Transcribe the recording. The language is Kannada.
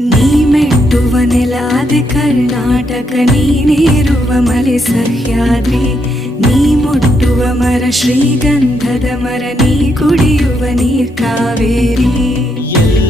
ನೀ ಮೆಟ್ಟುವ ನೆಲಾದೆ ಕರ್ನಾಟಕ, ನೀನೇರುವ ಮಲೆ ಸಹ್ಯಾದ್ರಿ, ನೀ ಮುಟ್ಟುವ ಮರ ಶ್ರೀಗಂಧದ ಮರ, ನೀ ಕುಡಿಯುವ ನೀರ್ ಕಾವೇರಿ.